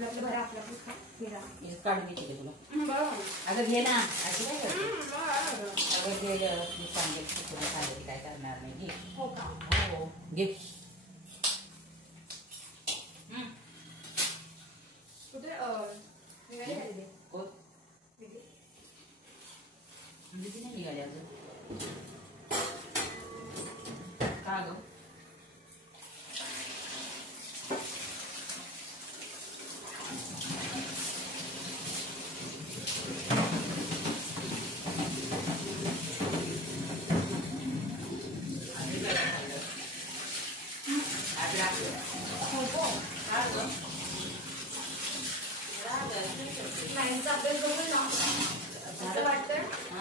आपलं आपलं भरा आपलं आपलं खा घे काढून घेते तुला अगं घे ना अशी काय करते अगं घे मी सांगेल तुला सांगेल काय करणार नाही घे हो का हो घे कुठे कोण म्हणजे ती नाही निघाली अजून का ग नाईनचा अभ्यास बघून ना असं वाटतं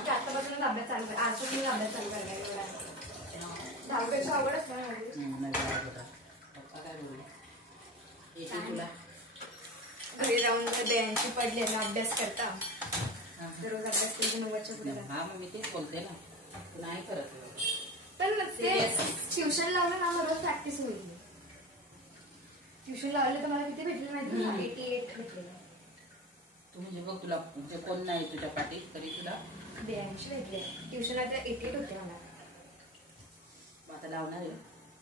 की आतापासूनच अभ्यास चालू कर आजपासूनच अभ्यास चालू करायला एवढा 10वीपेक्षा आवडच नाही घरी जाऊन 82 पडले ना अभ्यास करता दररोज अभ्यास केला 90च्या पुढे हा मग मी तेच बोलते ना तू नाही करत पण ते ट्युशन लावलं ना मग रोज प्रॅक्टिस होईल ट्युशन लावलं तर मला किती भेटलं माहिती 88 भेटलेलं तू म्हणजे बघ तुला म्हणजे कोण नाही तुझ्या पाठी तरी तुला 82 भेटले ट्युशन आता 88 होते मला आता लावणार आहे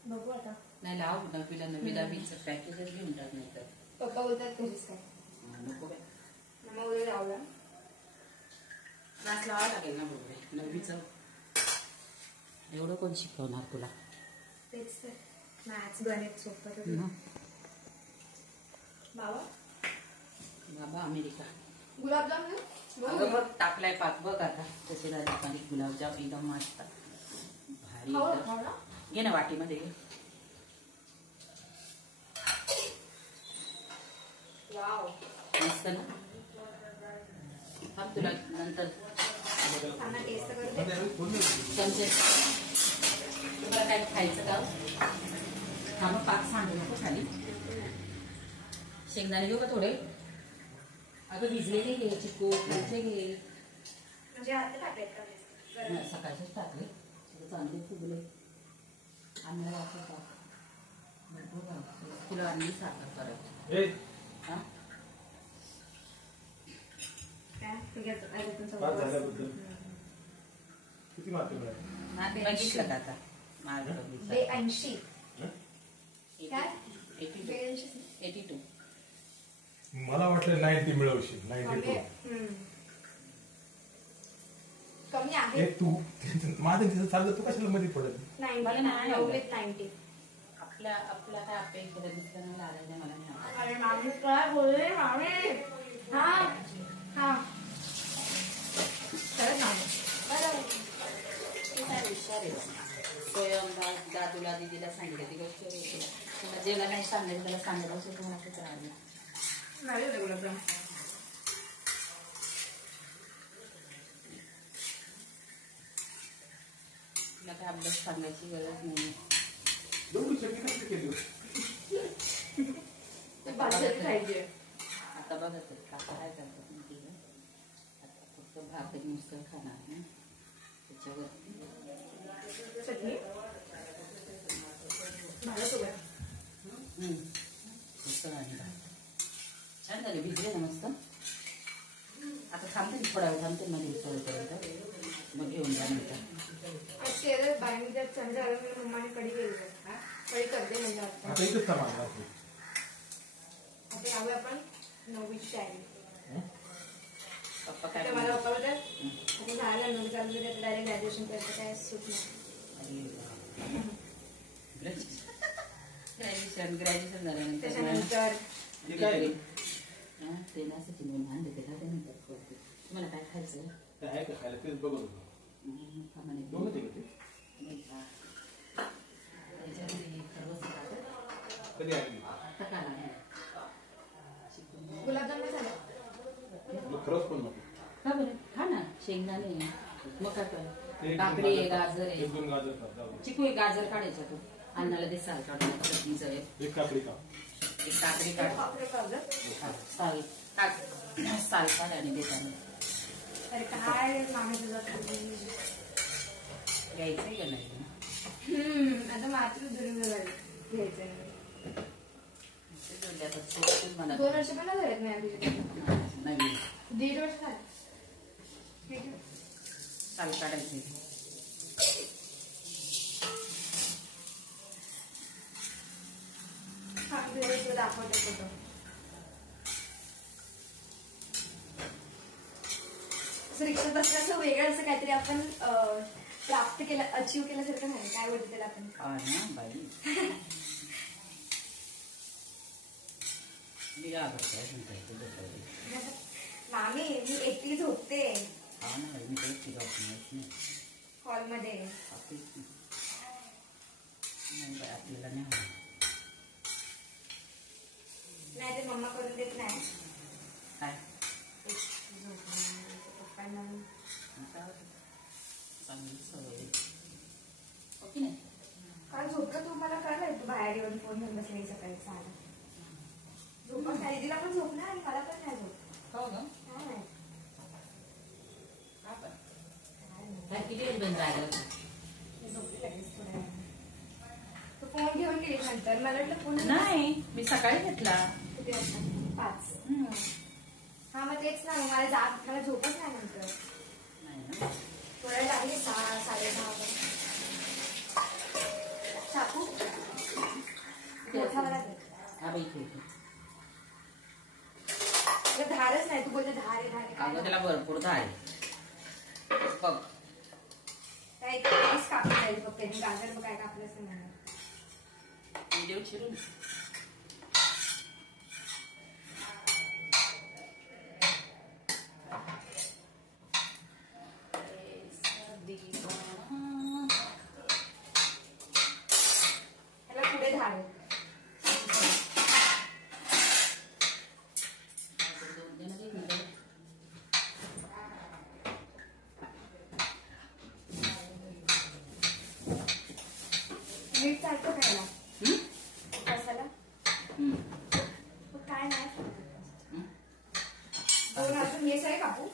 बघू आता नाही लाव नवीला नवीला वीच पॅकेजेस घेऊन टाक नाही तर पप्पा बोलतात घरीच काय नको बाय मग उद्या लावला क्लास लावा लागेल ना बरोबर नवीचं एवढं कोण शिकवणार तुला तेच तर मॅथ्स गणित सोपं बाबा बाबा अमेरिका गुलाबजाम अगं बघ टाकलाय पाक बघ आता तसे राजस्थानी गुलाबजाम एकदम मस्त भारी घे ना वाटीमध्ये घे वाव मस्त ना थांब तुला नंतर टेस्ट चमचे तुला काय खायचं का हा मग पाक सांगू नको खाली शेंगदाणे घेऊ का थोडे अगं भिजलेले घे चिकू घे म्हणजे आता टाकलेत का सकाळचेच टाकले चांगले फुगले अन्य वापरतात तुला आणली साखर परत हा किती मार्क मिळाले बघितलं का आता मार्क 82 काय 82 मला वाटलं 90 मिळवशील 92 कमी आहे तू माझं तिथं चाललं तू कशाला मध्ये पडत 90 आपल्या काय अपेक्षा दिसताना लागायचं मला नाही अरे मामी काय बोलले मामी हा हा खरंच मामी हुशार आहे स्वयं दादूला दिदीला सांगितलं ती गोष्ट तुला जेला नाही सांगायचं त्याला सांगायचं असं तुम्हाला कसं राहिलं नाही गुलाबजाम तुला काय अभ्यास सांगायची गरज नाही आता बघत काका काय करतात तिला आता फक्त भात नुसतं खाणार ना त्याच्यावर छान झाले भिजले ना मस्त आता थांबते थोडा वेळ थांबते मध्ये सोडपर्यंत मग घेऊन जा नंतर मम्माने कढी केली कढी करते म्हणजे आता यावे आपण 9वीची तयारी पप्पा काय मला पप्पा बोलतात झालं 9वी चालू डायरेक्ट ग्रॅज्युएशन करायचं काय सुट नाही ग्रॅज्युएशन झाल्यानंतर त्याच्यानंतर ते असं लहान देते का त्यानंतर करते तुम्हाला काय खायचं काय खायला तेच बघत होतो कधी आली गुलाबजाम नाही झालं खरंच पण नको का बरं खा ना शेंगदाणे मग काय कर काकडी आहे गाजर आहे चिकू आहे गाजर काढायचा तो अन्नाला ते साल काढून चटणीचं आहे एक काकडी का एक काकडी काढ साल काढ आणि देताना अरे काय मामी तुझा घ्यायचंय का नाही आता मात्र दुर्मिळ घ्यायचं मला 2 वर्ष पण नाही झालेत नाही नवीन 1.5 वर्ष झाले. ठीक आहे. साल काढायचे. हा तुला दाखवते फोटो. रिक्षात बसण्याचं वेगळं असं काहीतरी आपण प्राप्त केलं, अचीव केल्यासारखं नाही. काय बोलते त्याला आपण? हा ना बाई. मी काय करते मामी मी एकटी झोपते हा ना बाई, मी काही नाही हॉलमध्ये. नाही बाई, आपल्याला नाही हवं. नाही ते मम्मा करून देत नाही. काय पप्पांना चांगली सवय ओके नाही. काल झोपलं तू मला कळलं. तू बाहेर येऊन फोन घेऊन बसले सकाळी 6ला. झोपच नाही. दिदीला पण झोप नाही आणि मला पण नाही झोप. हो ग काय नाही. काय किती वेळ बंद राहिलं. मी झोपली लगेच थोड्या वेळाने. तू फोन घेऊन गेली नंतर. मला वाटलं फोन नाही मी सकाळी घेतला. किती वाजता? 5. हा मग तेच ना. मला झोपच नाही नंतर. नाही ना थोड्या लागली 6, 6:30. शापू मोठा वाला दे. हा बाई ठीक तुला धारच नाही. तू बोलते धार आहे धार आहे. अगं त्याला भरपूर धार आहे बघ. काय काहीच कापलं जाईल फक्त. गाजर मग काय कापलंच नाही म्हणून. व्हिडिओ चिरून त्याला पुढे धार आहे. मीठ चालतं खायला कशाला? काय नाही. दोन अजून हे सगळे कापू.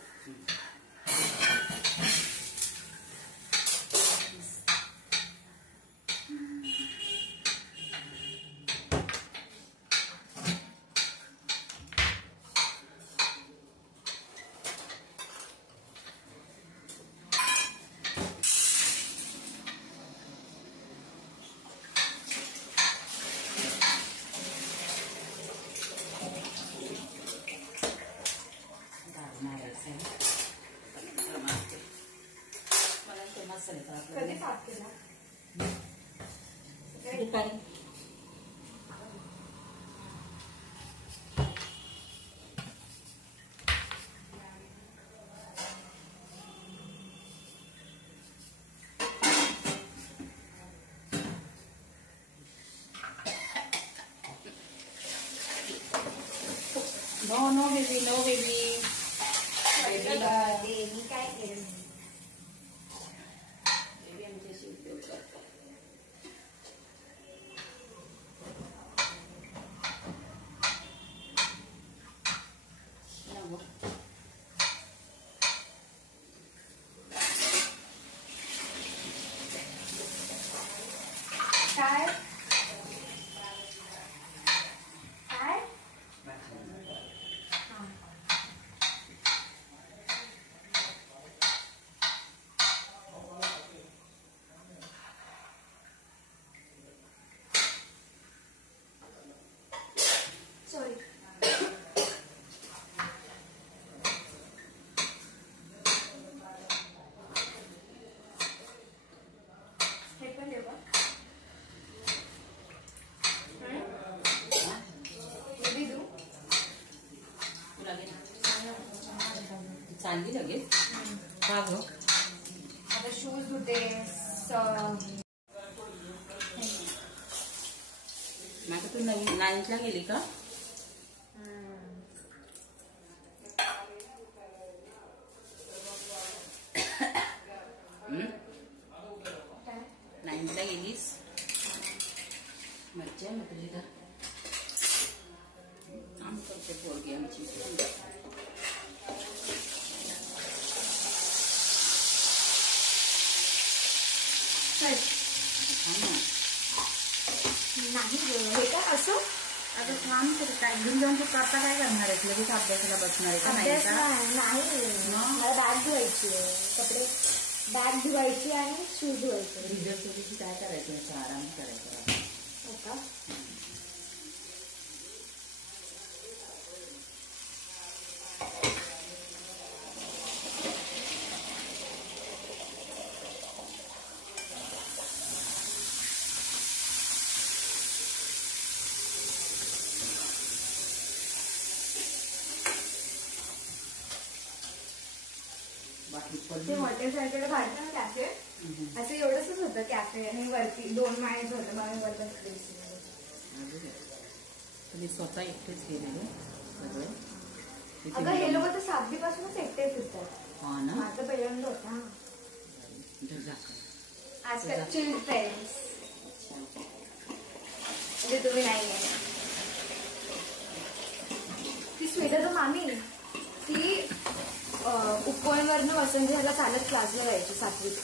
कधी साफ केला? दुपारी no baby no baby baby मी काय केलं? बेबी आमच्याशी उद्योग करतो. काय काय सॉरी. हे पण देऊ का? हे देऊ? तुला घे चालली लगेच का ग? आता शूज धुते. माझं तू नवीन 9ला गेली का? काय? 9ला गेलीस मज्जा आहे मग तुझी तर. काम करते पोरगी आमची. चल. हा ना नाही ग. हे काय असं अगं थांब तरी काय घेऊन जाऊन तू करता काय करणार आहेस लगेच अभ्यासाला बसणार आहे का नाही अभ्यास का? नाही मला बॅग धुवायची आहे, कपडे बॅग धुवायची आणि शूज धुवायचे. रिझल्टच्या दिवशी काय करायचं असं आराम करायचा. हो का? बाकी ते पडली हॉटेल सारखेला भाडं ना कॅफे, असं एवढंच होतं कॅफे आणि वरती 2 माळ्याचं होतं. मग आम्ही वर बसलो. तुम्ही स्वतः एकटेच गेलेले सगळे किती अगं हे लोक तर 7वी पासूनच एकटे फिरतात. हा ना माझं पहिल्यांदा होता. हा. इधर जाकर आजकाल चिल फ्रेंड्स म्हणजे तुम्ही नाही आहे. ती स्वेता तो मामी ती उपवनवरनं वसंतविहारला चालत क्लासला जायची 7वीत.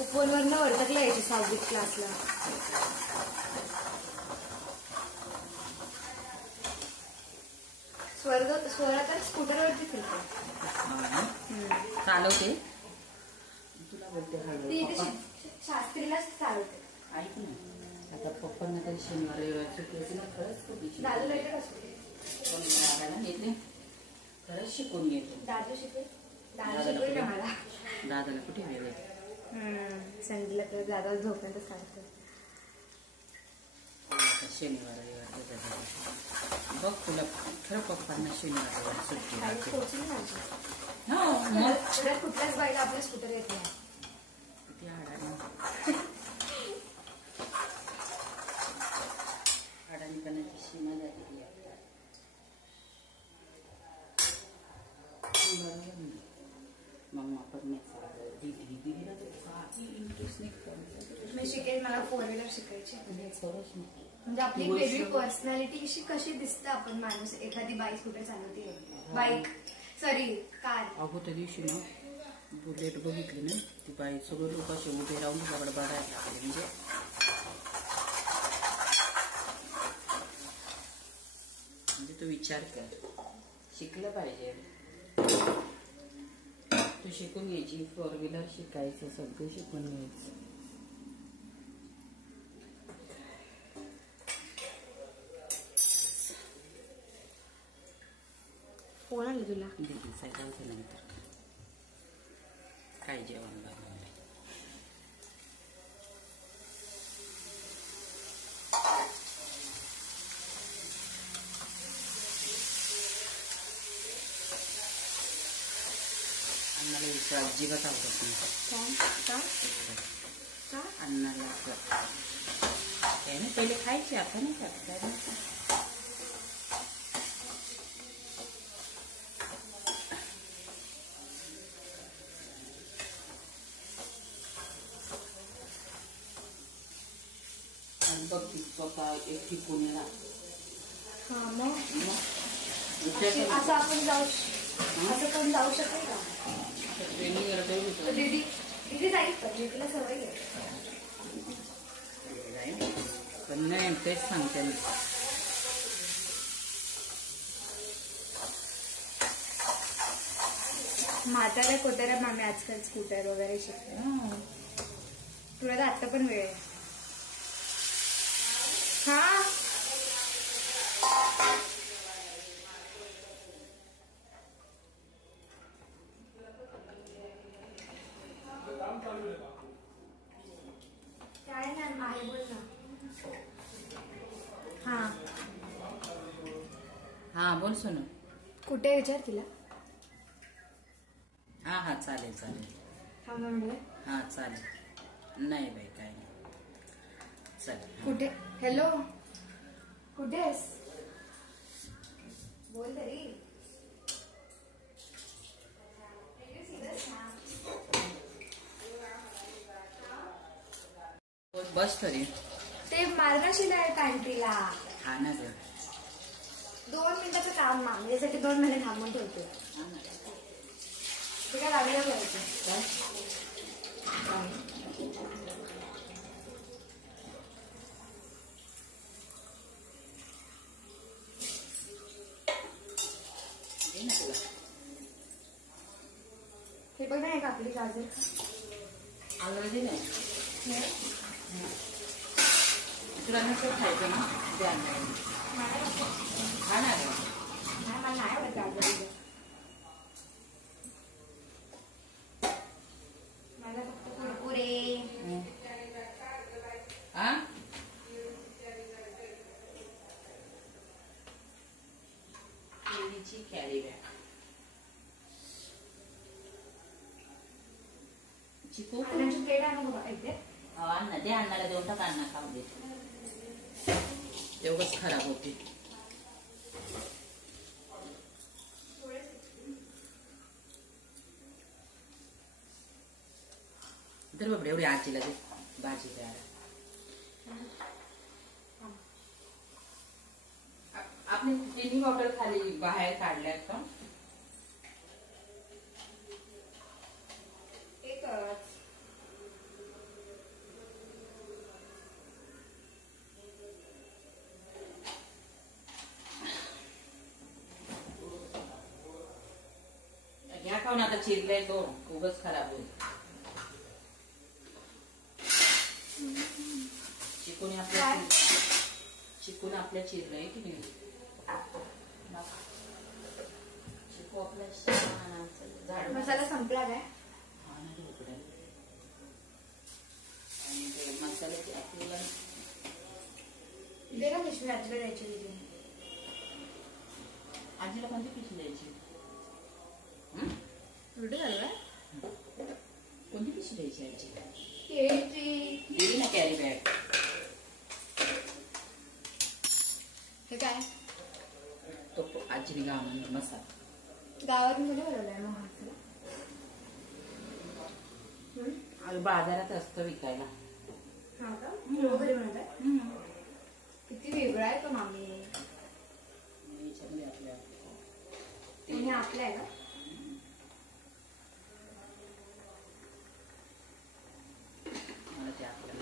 उपवनवरनं वर्तकला यायची 6वीत क्लासला. स्वर तर स्कूटरवरती फिरते. चालवते तुला बोलते ती पप्पा इथे शास्त्रीलाच चालवते. ऐक ना आता पप्पांना तरी शनिवार रविवार सुट्टी असेल ना खरंच कधी दादू येते का स्कूटी? दादाला घेते खरंच शिकून घेते. दादू शिकवेल. दादू शिकवेल ना मला. दादाला कुठे वेळ आहे? संडेला तर दादा झोपर्यंत सांगतो. शनिवार रविवार त्याच्यासाठी बघ तुला खरं पप्पांना शनिवार रविवार सुट्टी काही राहते. कोचिंग नाही. हो मग घरात कुठल्याच बाईला आपल्या स्कूटर येत नाही. किती अडाणी अडाणीपणाची सीमा झालेली आहे. बरोबर ना मग आपण दीदीला तर काही इंटरेस्ट नाही. मी शिकेल. मला 4 व्हीलर शिकायची. खरंच नाही म्हणजे आपली वेगळी पर्सनॅलिटी कशी कशी दिसते. आपण माणूस एखादी बाईक स्कूटर चालवते. Bike sorry car. अगो त्या दिवशी ना बुलेट बघितली ना ती बाई सगळं लोक असे उभे राहून तिच्याकडे बघायला लागले. म्हणजे तू विचार कर शिकलं पाहिजे. तू शिकून घ्यायची 4 व्हीलर शिकायचं सगळं शिकून घ्यायचं. फोन आला तुला? दीदीचा जाऊ नंतर काय जेवण बनवलं. अन्नाला इथं अजिबात आवडत नाही. का? अन्नाला काय नाही पहिले खायचे आता नाही खात काय नाही. बघ ती स्वतः एकटी पुण्याला हा मग ट्रेनिंग असं आपण जाऊ असं पण जाऊ शकेल का? करता दीदी दीदी जाईल का? तिला सवय आहे. पण नाही तेच सांगते ना. म्हाताऱ्या कोताऱ्या मामी आजकाल स्कूटर वगैरे शिकते. तुला तर आता पण वेळ आहे. हा काय नाही आहे बोल ना. हा हा बोल सोनू. कुठे विचार तिला. हा हा चालेल चालेल. हा म्हणलं हा चालेल. नाही बाई काय नाही चालेल. कुठे. हॅलो कुठे आहेस बोल तरी. बस तरी ते मार्गशील आहे पॅन्टीला. हा ना ग 2 मिनिटाचं काम माम यासाठी 2 महिने थांबून ठेवतो. हा ना. ते काय लागलं करायचं. ना तुला. हे बघ ना एक आपली गाजर आलं दे ना. तुला नसं खायचं ना द्या खा ना गं. नाही मला नाही आवडत गाजर. मला फक्त कुरकुरे. हा केळीची कॅरी बॅग. चिकू अन्नाची प्लेट आणू बघा इथे. अण्णा दे अण्णाला देऊन टाक. अण्णा खाऊ दे. तेवढंच खराब होते. तर बाबडे एवढी आजीला दे भाजी द्यायला. आपली तिन्ही बॉटल खाली बाहेर काढल्यात का? एकच. घ्या खाऊन आता चिरले तो खूपच खराब होईल. चिकून आपल्या चिरलंय की नाही. चिकू आपल्या झाड मसाला संपला काय? आणि ते मसाल्याची आपल्याला दे ना पिशवी आजीला द्यायची तिथे. आजीला कोणती पिशवी द्यायची? उलट झालं काय? कोणती पिशवी द्यायची आजी? केळीची. दिली ना कॅरी बॅग. हे काय? तो आजीने गावामध्ये मसाला गावातून कधी बोलवलाय मग मसाला? बाजारात असतं विकायला. हा का? घरी म्हणताय? किती वेगळा आहे तो मामी. हे आपलं आहे का? मला ते आपल्या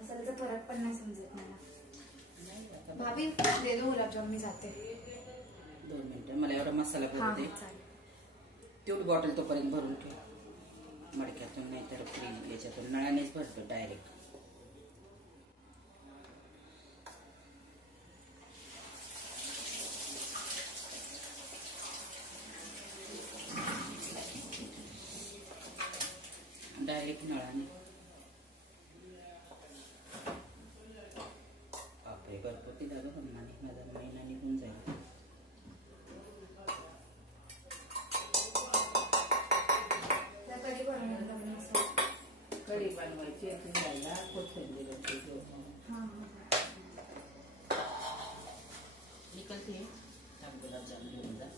मसाल्याचा फरक पण नाही समजत मला. भाभी दे दो गुलाबजाम. मी जाते. 2 मिनिटं. मला एवढा मसाला हा करू दे. चालेल. तेवढी बॉटल तोपर्यंत भरून ठेव मडक्यातून, नाहीतर फ्रीज याच्यातून नळानेच भरतो डायरेक्ट. डायरेक्ट नळाने. बापरे भरपूर ती जागा म्हणणार माझा महिना निघून जाईल. कढी बनवायची घ्यायला कोथिंबीर निकलते. गुलाबजामुन घेऊन जा.